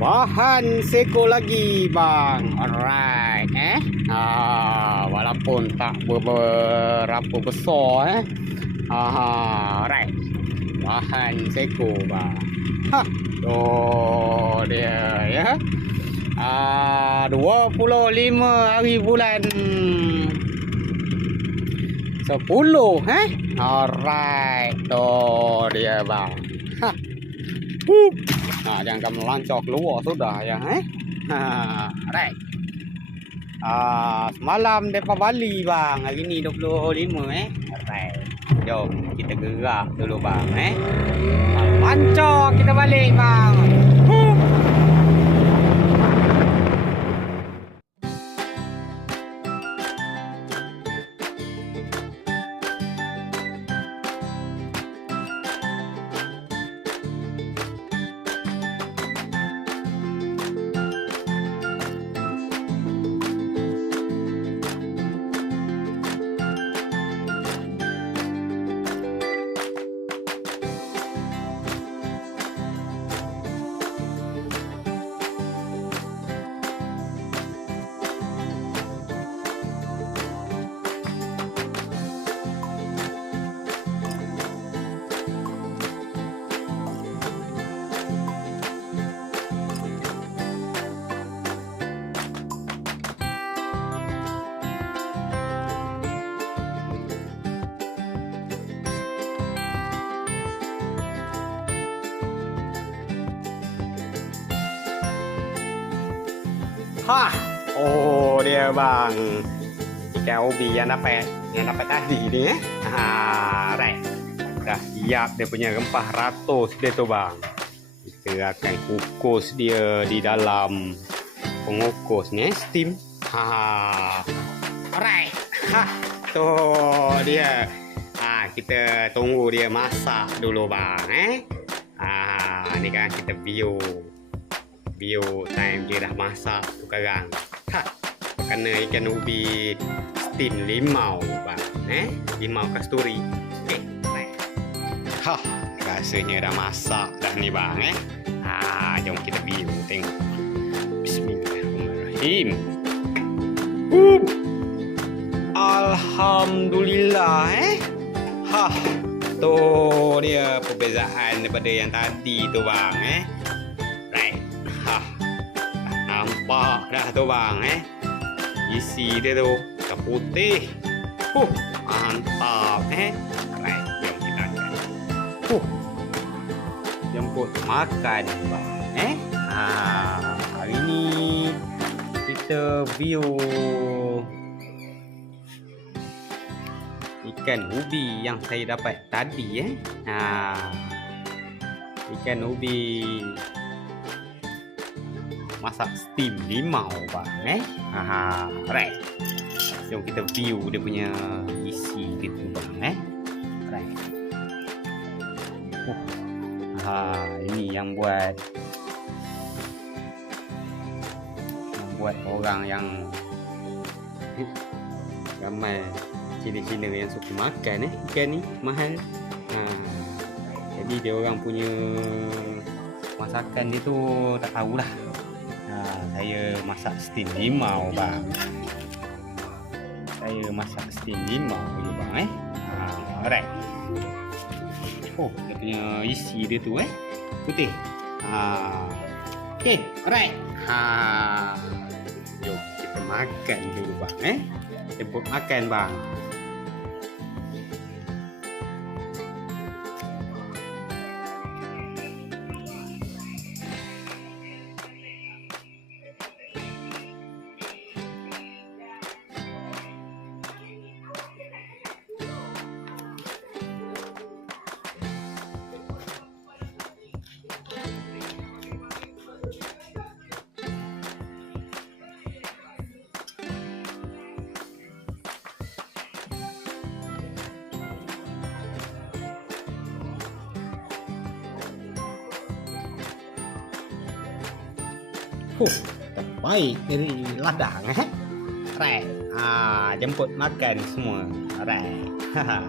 Bahan seko lagi bang. Alright eh. Ah, walaupun tak berapa besar eh. Ah, alright. Bahan seko bang. Ha. Oh dia ya. Ah, 25 hari bulan 10 eh. Alright. Oh dia bang. Ha. Nah, jangan melancong keluar sudah ya eh. Ha, right. Ah, semalam depa Bali bang. Hari ni 25 eh. Right. Jom kita gerak dulu bang eh. Mancok kita balik bang. Ha. Oh dia bang. Ikan ubi yang dapat yang dapat tadi ni eh. Ha, right. Dah siap dia punya rempah ratus dia tu bang. Kita akan kukus dia di dalam pengukus ni eh, steam. Ha. Alright. Ha. Tu dia. Ha, kita tunggu dia masak dulu bang eh. Ha, ni kan kita view bio time dia dah masak sekarang. Ha. Kena ikan ubi steam limau bang. Eh? Limau kasturi. Baik. Ha, rasanya dah masak dah ni bang eh. Ha, jom kita view tengok. Bismillahirrahmanirrahim. Up. Alhamdulillah eh. Ha. Tu dia perbezaan daripada yang tadi tu bang eh. Ha. Nampak dah tu bang eh. Isi dia tu dah putih. Huh. Mantap eh. Right. Jom kita akan. Huh. Jemput makan bang eh. Ha. Hari ni kita view ikan ubi yang saya dapat tadi eh. Ha. Ikan ubi masak steam limau bang eh. Ha, right. Jom kita view dia punya isi gitu bang eh. Right. Oh. Ha, ini yang buat yang buat orang yang ramai Cina-Cina yang suka makan eh ikan ni mahal. Ha. Jadi dia orang punya masakan dia tu tak tahulah. Saya masak steam limau bang. Saya masak steam limau je bang eh. Ha, alright. Oh, dia punya isi dia tu eh. Putih. Ha. Okey, alright. Ha. Jom kita makan dulu bang eh. Jemput makan bang. Huh, terbaik dari ladang eh. Right. Ha, jemput makan semua. Right. Ha.